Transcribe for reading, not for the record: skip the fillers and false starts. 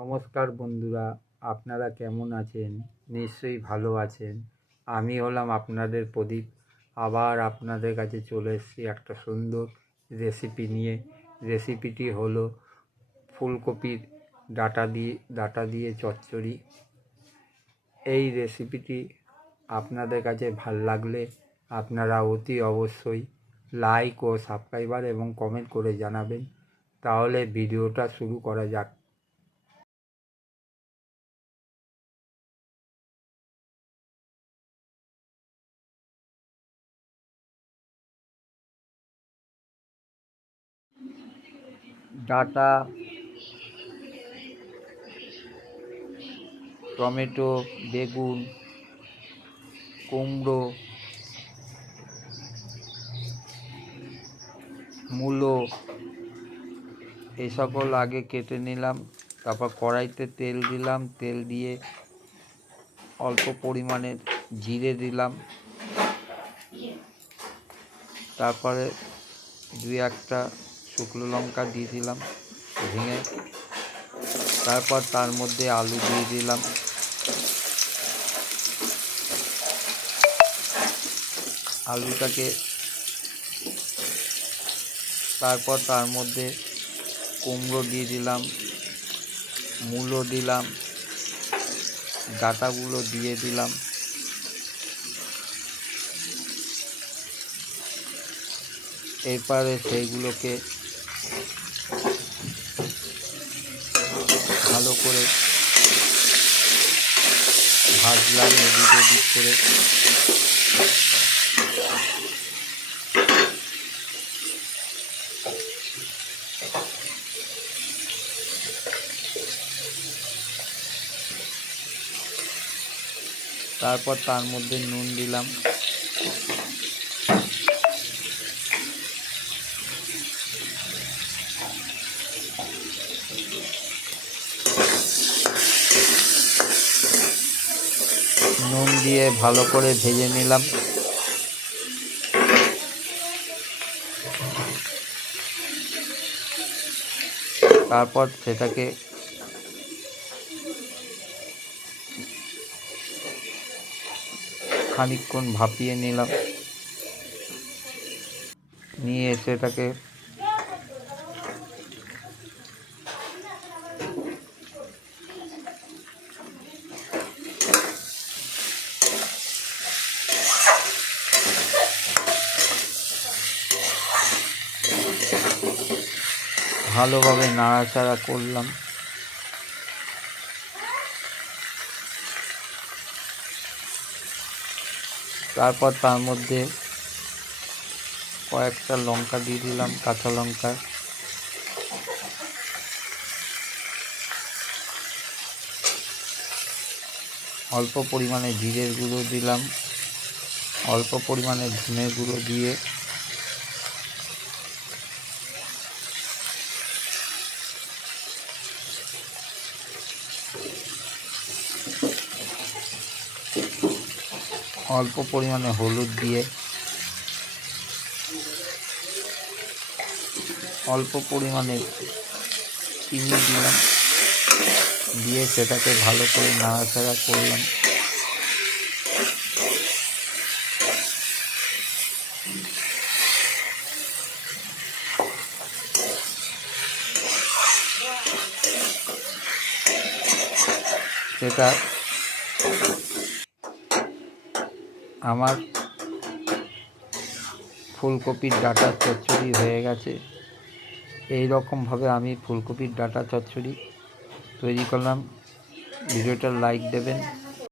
নমস্কার বন্ধুরা, আপনারা কেমন আছেন? নিশ্চয়ই ভালো আছেন। আমি হলাম আপনাদের প্রদীপ। আবার আপনাদের কাছে চলে এসেছি একটা সুন্দর রেসিপি নিয়ে। রেসিপিটি হলো ফুলকপির ডাঁটা দিয়ে চচ্চড়ি। এই রেসিপিটি আপনাদের কাছে ভাল লাগলে আপনারা অতি অবশ্যই লাইক ও সাবস্ক্রাইবার এবং কমেন্ট করে জানাবেন। তাহলে ভিডিওটা শুরু করা যাক। ডাঁটা, টমেটো, বেগুন, কুমড়ো, মূলো এই সকল আগে কেটে নিলাম। তারপর কড়াইতে তেল দিলাম, তেল দিয়ে অল্প পরিমাণে জিরে দিলাম। তারপরে দুই একটা শুকনো লঙ্কা দিয়ে দিলাম ভেঙে। তারপর তার মধ্যে আলু দিয়ে দিলাম। আলুটাকে তারপর তার মধ্যে কুমড়ো দিয়ে দিলাম, মূলো দিলাম, ডাঁটাগুলো দিয়ে দিলাম। এরপরে সেইগুলোকে ভালো করে ভাজলাম এদিক ওদিক করে। তারপর তার মধ্যে নুন দিলাম। নুন দিয়ে ভালো করে ভেজে নিলাম। তারপর সেটাকে খানিকক্ষণ ভাপিয়ে নিলাম। নিয়ে সেটাকে ভালোভাবে নাড়াচাড়া করলাম। তারপর তার মধ্যে কয়েকটা লঙ্কা দিয়ে দিলাম, কাঁচা লঙ্কা। অল্প পরিমাণে জিরের গুঁড়ো দিলাম, অল্প পরিমাণে ধনের গুঁড়ো দিয়ে অল্প পরিমাণে হলুদ দিয়ে অল্প পরিমাণে চিনি দিলাম। দিয়ে সেটাকে ভালো করে নাড়াচাড়া করলাম। সেটা আমার ফুলকপির ডাঁটার চচ্চড়ি হয়ে গেছে। এই রকমভাবে আমি ফুলকপির ডাঁটা চচ্চড়ি তৈরি করলাম। ভিডিওটা লাইক দেবেন।